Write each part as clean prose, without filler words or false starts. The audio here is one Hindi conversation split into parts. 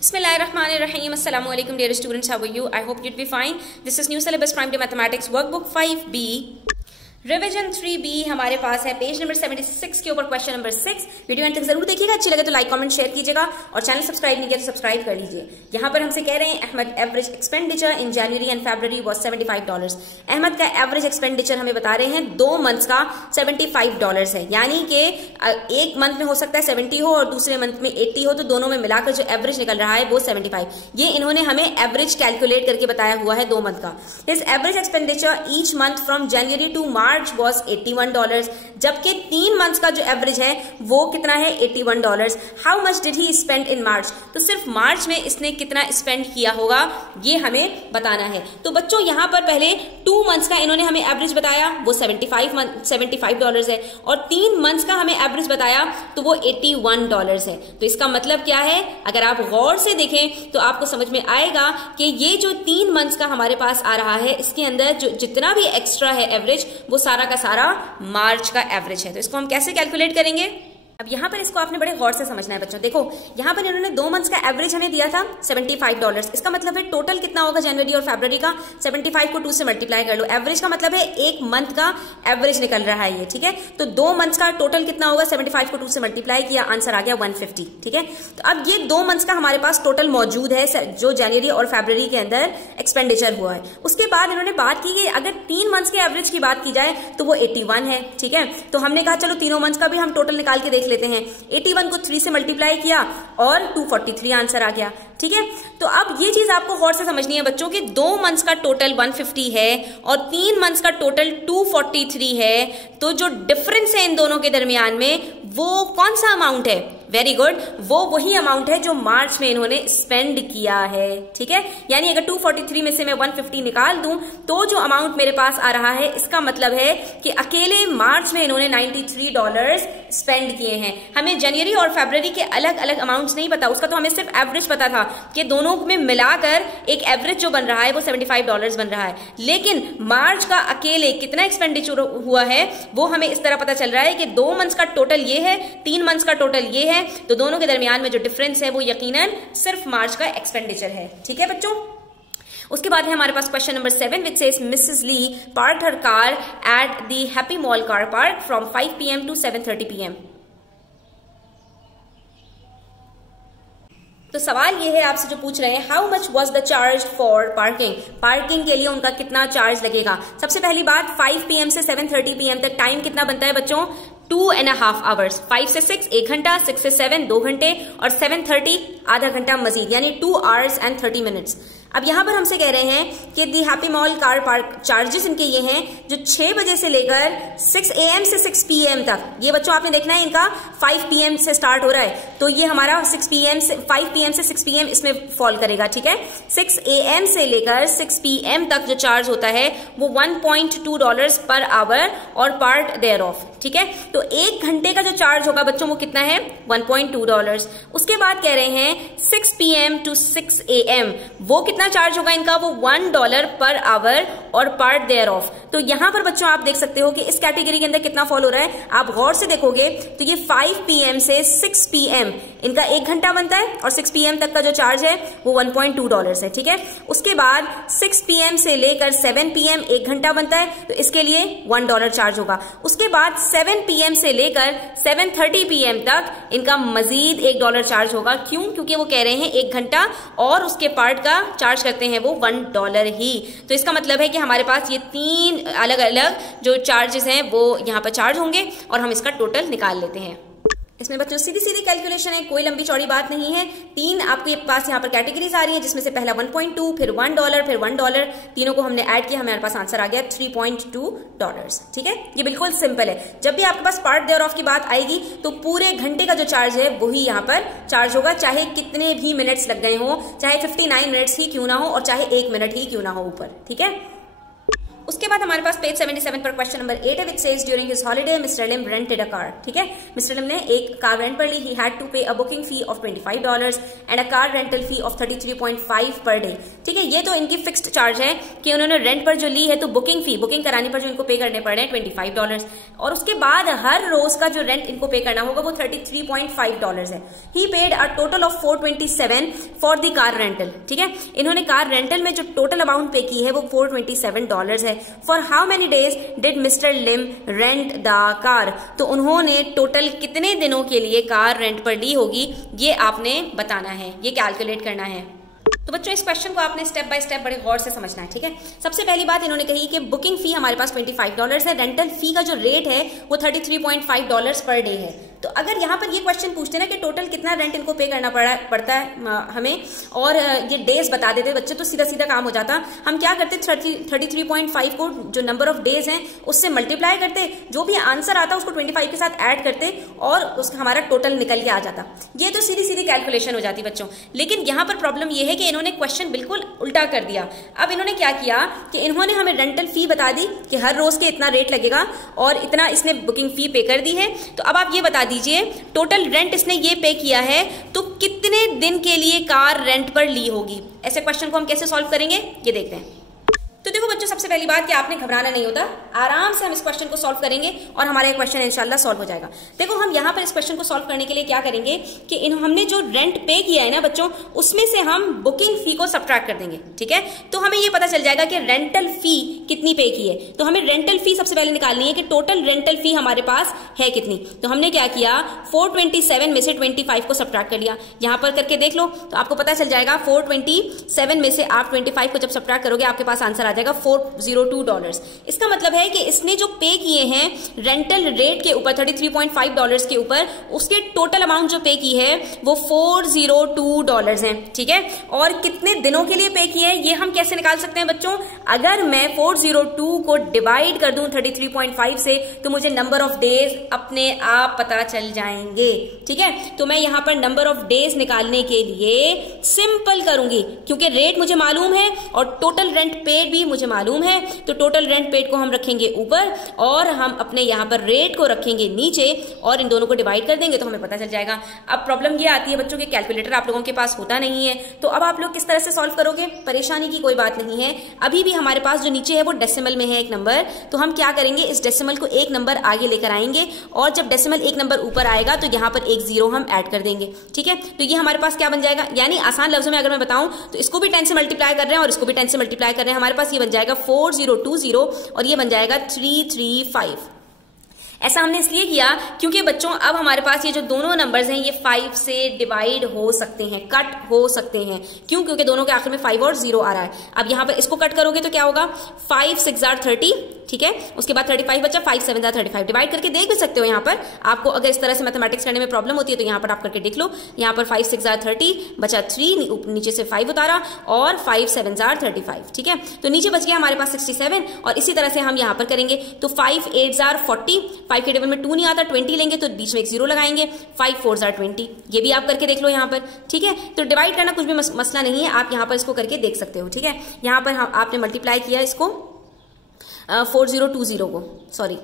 Bismillahirrahmanirrahim. Assalamu alaikum dear students. How are you? I hope you'd be fine. This is new syllabus primary mathematics workbook 5B. Revision 3B हमारे पास है पेज नंबर 76 के ऊपर क्वेश्चन नंबर 6। वीडियो एंड तक जरूर देखिएगा, अच्छी लगे तो लाइक कमेंट शेयर कीजिएगा और चैनल सब्सक्राइब नहीं किया तो सब्सक्राइब कर लीजिए। यहाँ पर हमसे कह रहे हैं Ahmad average expenditure in January and February was $75। Ahmad का एवरेज एक्सपेंडिचर हमें बता रहे हैं 2 मंथ्स का $75 है, यानी कि एक मंथ में हो सकता है 70 हो और दूसरे मंथ में 80 हो, तो दोनों में मिलाकर जो एवरेज निकल रहा है वो 75। ये इन्होंने हमें एवरेज कैलकुलेट करके बताया हुआ है 2 मंथ का। His average expenditure each month from January to March was $81, जबकि 3 मंथ्स का जो एवरेज है वो कितना है $81। How much did he spend in March, तो सिर्फ मार्च में इसने कितना स्पेंड किया होगा ये हमें बताना है। तो बच्चों यहाँ पर पहले 2 मंथ्स का इन्होंने हमें एवरेज बताया वो $75 है और 3 मंथ्स का हमें एवरेज बताया तो वो $81 है। तो इसका मतलब क्या है, अगर आप गौर से देखें तो आपको समझ में आएगा कि ये जो 3 मंथ्स का हमारे पास आ रहा है इसके अंदर जो जितना भी एक्स्ट्रा है एवरेज वो सारा का सारा मार्च का एवरेज है। तो इसको हम कैसे कैलकुलेट करेंगे, अब यहाँ पर इसको आपने बड़े गौर से समझना है बच्चों। देखो यहाँ पर इन्होंने 2 मंथ्स का एवरेज हमें दिया था $75। इसका मतलब है टोटल कितना होगा जनवरी और फरवरी का, 75 को 2 से मल्टीप्लाई कर लो। एवरेज का मतलब है 1 मंथ का एवरेज निकल रहा है ये, ठीक है। तो 2 मंथ्स का टोटल कितना होगा, 75 को 2 से मल्टीप्लाई किया, आंसर आ गया 150, ठीक है। तो अब ये 2 मंथ्स का हमारे पास टोटल मौजूद है जो जनवरी और फरवरी के अंदर एक्सपेंडिचर हुआ है। उसके बाद इन्होंने बात की कि अगर 3 मंथ्स के एवरेज की बात की जाए तो वो 81 है, ठीक है। तो हमने कहा चलो तीनों मंथ्स का भी हम टोटल निकाल के देख लेते हैं। 81 को 3 से मल्टीप्लाई किया और 243 आंसर आ गया, ठीक है। तो अब ये चीज आपको गौर से समझनी है बच्चों कि 2 मंथ्स का टोटल 150 है और 3 मंथ्स का टोटल 243 है, तो जो डिफरेंस है इन दोनों के दरमियान में वो कौन सा अमाउंट है, वेरी गुड, वो वही अमाउंट है जो मार्च में इन्होंने स्पेंड किया है, ठीक है। यानी अगर 243 में से मैं 150 निकाल दूं तो जो अमाउंट मेरे पास आ रहा है इसका मतलब है कि अकेले मार्च में इन्होंने $93 स्पेंड किए हैं। हमें जनवरी और फरवरी के अलग अलग अमाउंट्स नहीं पता, उसका तो हमें सिर्फ एवरेज पता था कि दोनों में मिलाकर एक एवरेज जो बन रहा है वो $75 बन रहा है। लेकिन मार्च का अकेले कितना एक्सपेंडिचर हुआ है वो हमें इस तरह पता चल रहा है कि 2 मंथ्स का टोटल ये है, 3 मंथ्स का टोटल ये है, तो दोनों के दरमियान में जो डिफरेंस है वो यकीनन सिर्फ मार्च का एक्सपेंडिचर है, ठीक है बच्चों। उसके बाद है हमारे पास question number 7 which says Mrs Lee parked her car at the Happy mall car park from 5 PM to 7:30 PM। तो सवाल ये है आपसे जो पूछ रहे हैं, how much was the charge for parking, parking के लिए उनका कितना चार्ज लगेगा। सबसे पहली बात 5 PM से 7:30 PM तक टाइम कितना बनता है बच्चों, 2.5 आवर्स। 5 से 6 1 घंटा, 6 से 7 2 घंटे और 7:30 आधा घंटा मजीद, यानी 2 hours and 30 minutes। अब यहां पर हमसे कह रहे हैं कि the happy mall car park charges इनके ये हैं जो 6 बजे से लेकर 6 AM से 6 PM तक, ये बच्चों आपने देखना है इनका 5 PM से स्टार्ट हो रहा है, तो ये हमारा 5 PM से 6 PM इसमें फॉल करेगा, ठीक है। 6 AM से लेकर 6 PM तक जो चार्ज होता है वो $1.2 पर आवर और पार्ट देयर ऑफ, ठीक है। तो 1 घंटे का जो चार्ज होगा बच्चों वो कितना है, $1.2। उसके बाद कह रहे हैं 6 PM to 6 AM वो कितना चार्ज होगा इनका, वो $1 पर आवर और पार्ट देयर ऑफ। तो यहां पर बच्चों आप देख सकते हो कि इस कैटेगरी के अंदर कितना फॉल हो रहा है, आप गौर से देखोगे तो ये 5 PM से 6 PM इनका 1 घंटा बनता है और 6 PM तक का जो चार्ज है वो $1.2 है, ठीक है। उसके बाद 6 PM से लेकर 7 PM 1 घंटा बनता है, तो इसके लिए $1 चार्ज होगा। उसके बाद 7 PM से लेकर 7:30 PM तक इनका मजीद $1 चार्ज होगा। क्यों, क्योंकि वो कह रहे हैं 1 घंटा और उसके पार्ट का चार्ज करते हैं वो $1 ही। तो इसका मतलब है कि हमारे पास ये 3 अलग अलग जो चार्जेस हैं वो यहाँ पर चार्ज होंगे और हम इसका टोटल निकाल लेते हैं। इसमें बच्चों सीधी सीधी कैलकुलेशन है, कोई लंबी चौड़ी बात नहीं है। 3 आपके पास यहाँ पर कैटेगरीज आ रही है जिसमें से पहला 1.2 फिर $1 फिर $1, तीनों को हमने ऐड किया, हमारे पास आंसर आ गया $3.2, ठीक है। ये बिल्कुल सिंपल है। जब भी आपके पास पार्ट देयर ऑफ की बात आएगी तो पूरे घंटे का जो चार्ज है वही यहाँ पर चार्ज होगा, चाहे कितने भी मिनट्स लग गए हो, चाहे 59 मिनट्स ही क्यों ना हो और चाहे 1 मिनट ही क्यों ना हो ऊपर, ठीक है। उसके बाद हमारे पास पेज 77 पर क्वेश्चन नंबर 8 है, which says during his holiday Mister Lim rented a car. ठीक है, मिस्टर लिम ने एक कार रेंट पर ली। ही had to pay a booking fee of $25 and a car rental fee of 33.5 per day. ठीक है, ये तो इनकी फिक्स्ड चार्ज है कि उन्होंने रेंट पर जो ली है, तो बुकिंग कराने पर जो इनको पे करने पड़ रहे हैं $25, और उसके बाद हर रोज का जो रेंट इनको पे करना होगा वो $33.5 है। He paid a total of $427 for the car rental. ठीक है, इन्होंने कार रेंटल में जो टोटल अमाउंट पे की है वो $427 है। For how many days did Mister Lim rent the car, तो उन्होंने टोटल कितने दिनों के लिए कार रेंट पर ली होगी, ये आपने बताना है, ये कैलकुलेट करना है। तो बच्चों इस क्वेश्चन को आपने स्टेप बाय स्टेप बड़े गौर से समझना है। ठीक है, सबसे पहली बात इन्होंने कही कि बुकिंग फी हमारे पास $25 है, रेंटल फी का जो रेट है वो $33.5 पर डे है। तो अगर यहाँ पर ये क्वेश्चन पूछते ना कि टोटल कितना रेंट इनको पे करना पड़ता है हमें, और ये डेज बता देते बच्चे, तो सीधा सीधा काम हो जाता। हम क्या करते, 33.5 को जो नंबर ऑफ डेज हैं उससे मल्टीप्लाई करते, जो भी आंसर आता उसको 25 के साथ ऐड करते और उसका हमारा टोटल निकल के आ जाता। ये तो सीधी सीधी कैलकुलेशन हो जाती बच्चों। लेकिन यहाँ पर प्रॉब्लम ये है कि इन्होंने क्वेश्चन बिल्कुल उल्टा कर दिया। अब इन्होंने क्या किया कि इन्होंने हमें रेंटल फी बता दी कि हर रोज के इतना रेट लगेगा और इतना इसने बुकिंग फी पे कर दी है। तो अब आप ये बता दीजिए टोटल रेंट इसने ये पे किया है तो कितने दिन के लिए कार रेंट पर ली होगी। ऐसे क्वेश्चन को हम कैसे सॉल्व करेंगे ये देखते हैं। तो देखो बच्चों, सबसे पहली बात कि आपने घबराना नहीं होता, आराम से हम इस क्वेश्चन को सॉल्व करेंगे और हमारा ये क्वेश्चन इंशाल्लाह सॉल्व हो जाएगा। देखो हम यहाँ पर इस क्वेश्चन को सॉल्व करने के लिए क्या करेंगे कि हमने जो रेंट पे किया है ना बच्चों, उसमें से हम बुकिंग फी को सब्ट्रैक्ट कर देंगे। ठीक है, तो हमें ये पता चल जाएगा कि रेंटल फी कितनी पे की है। तो हमें रेंटल फी सबसे पहले निकालनी है कि टोटल रेंटल फी हमारे पास है कितनी। तो हमने क्या किया, 427 में से 25 को सब्ट्रैक्ट कर लिया। यहाँ पर करके देख लो तो आपको पता चल जाएगा 427 में से आप 25 को जब सब्ट्रैक्ट करोगे आपके पास आंसर आ जाएगा $402। इसका मतलब है कि इसने जो पे किए हैं रेंटल रेट के ऊपर $33.5 के ऊपर, उसके टोटल अमाउंट जो पे की है वो $402 है। ठीक है, और कितने दिनों के लिए पे किए हैं ये हम कैसे निकाल सकते हैं बच्चों। अगर मैं 402 को डिवाइड कर दूं 33.5 से तो मुझे नंबर ऑफ डेज अपने आप पता चल जाएंगे। ठीक है, तो मैं यहां पर नंबर ऑफ डेज निकालने के लिए सिंपल करूंगी, क्योंकि रेट मुझे मालूम है और टोटल रेंट पेड भी मुझे मालूम है। तो टोटल रेंट पेड को हम रखेंगे ऊपर और हम अपने यहां पर रेट को रखेंगे नीचे और इन दोनों को डिवाइड कर देंगे तो हमें पता चल जाएगा। अब प्रॉब्लम ये आती है बच्चों के कैलकुलेटर आप लोगों के पास होता नहीं है, तो अब आप लोग किस तरह से सॉल्व करोगे, परेशानी की कोई बात नहीं है। अभी भी हमारे पास जो नीचे है वो डेसिमल में है एक नंबर, तो हम क्या करेंगे, इस डेसिमल को एक नंबर आगे लेकर आएंगे और जब डेसिमल एक नंबर ऊपर आएगा तो यहाँ पर एक 0 हम ऐड कर देंगे। ठीक है, तो ये हमारे पास क्या बन जाएगा, यानी आसान लफ्जों में अगर मैं बताऊं तो इसको भी 10 से मल्टीप्लाई कर रहे हैं और इसको भी 10 से मल्टीप्लाई कर रहे हैं, हमारे पास ये बन जाएगा 4020 और ये बन जाएगा 335। ऐसा हमने इसलिए किया क्योंकि बच्चों अब हमारे पास ये जो दोनों नंबर्स हैं ये 5 से डिवाइड हो सकते हैं, कट हो सकते हैं। क्यों, क्योंकि दोनों के आखिर में 5 और 0 आ रहा है। अब यहाँ पर इसको कट करोगे तो क्या होगा, 5 6 30, ठीक है, उसके बाद 35 बचा, 5 7 35। डिवाइड करके देख भी सकते हो यहाँ पर, आपको अगर इस तरह से मैथमेटिक्स करने में प्रॉब्लम होती है तो यहाँ पर आप करके देख लो। यहाँ पर 5 6 30 बचा 3, नीचे से 5 उतारा और 5 7 35। ठीक है, तो नीचे बच गया हमारे पास 67 और इसी तरह से हम यहाँ पर करेंगे तो 5 8 40, 5 के टेबल में 2 नहीं आता, 20 लेंगे तो बीच में एक 0 लगाएंगे, 5 4 20। ये भी आप करके देख लो यहाँ पर। ठीक है, तो डिवाइड करना कुछ भी मसला नहीं है, आप यहाँ पर इसको करके देख सकते हो। ठीक है, यहाँ पर आपने मल्टीप्लाई किया इसको 4020 को, सॉरी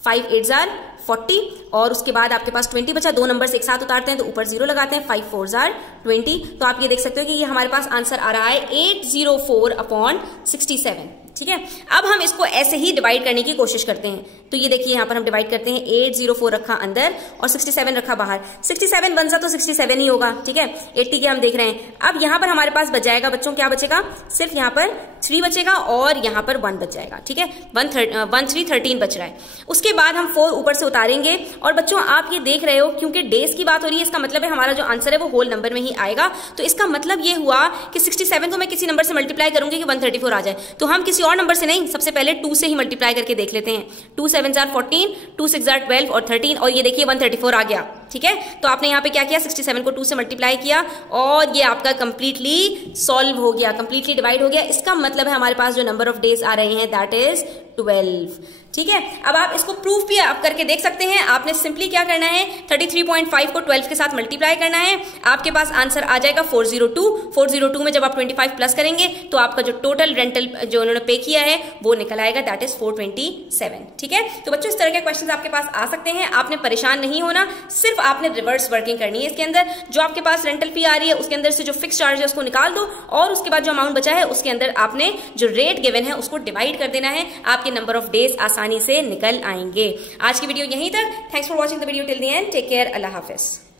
5 8 40 और उसके बाद आपके पास 20 बचा, दो नंबर से एक साथ उतारते हैं तो ऊपर 0 लगाते हैं, 5 4 20। तो आप ये देख सकते हो कि ये हमारे पास आंसर आ रहा है 804/67। ठीक है, अब हम इसको ऐसे ही डिवाइड करने की कोशिश करते हैं। तो ये देखिए यहाँ पर हम डिवाइड करते हैं, 804 रखा अंदर और 67 रखा बाहर। 67 बन सा तो 67 ही होगा। ठीक है, 80 के हम देख रहे हैं। अब यहाँ पर हमारे पास बच जाएगा बच्चों, क्या बचेगा, सिर्फ यहाँ पर 3 बचेगा और यहाँ पर 1 बच जाएगा। ठीक है, 1 3 13 बच रहा है। उसके बाद हम 4 ऊपर से उतारेंगे और बच्चों आप ये देख रहे हो क्योंकि डेज की बात हो रही है, इसका मतलब है हमारा जो आंसर है वो होल नंबर में ही आएगा। तो इसका मतलब ये हुआ कि 67 को मैं किसी नंबर से मल्टीप्लाई करूंगी कि 134 आ जाए, तो हम किसी और नंबर से नहीं, सबसे पहले 2 से ही मल्टीप्लाई करके देख लेते हैं। 2 7 14, 2 6 12 और 13 और ये देखिए 134 आ गया। ठीक है, तो आपने यहाँ पे क्या किया, 67 को 2 से मल्टीप्लाई किया और ये आपका कंप्लीटली सॉल्व हो गया, कंप्लीटली डिवाइड हो गया। इसका मतलब है हमारे पास जो नंबर ऑफ डेज आ रहे हैं दैट इज 12। ठीक है, अब आप इसको प्रूफ भी आप करके देख सकते हैं। आपने सिंपली क्या करना है, 33.5 को 12 के साथ मल्टीप्लाई करना है, आपके पास आंसर आ जाएगा 402। 402 में जब आप 25 प्लस करेंगे तो आपका जो टोटल रेंटल जो उन्होंने पे किया है वो निकल आएगा, दैट इज 427। ठीक है, तो बच्चों इस तरह के क्वेश्चंस आपके पास आ सकते हैं, आपने परेशान नहीं होना, सिर्फ आपने रिवर्स वर्किंग करनी है। इसके अंदर जो आपके पास रेंटल फी आ रही है उसके अंदर से जो फिक्स चार्ज है उसको निकाल दो और उसके बाद जो अमाउंट बचा है उसके अंदर आपने जो रेट गिवन है उसको डिवाइड कर देना है, आपके नंबर ऑफ डेज आसानी से निकल आएंगे। आज की वीडियो यहीं तक। Thanks for watching the video till the end. Take care. अल्लाह हाफिज।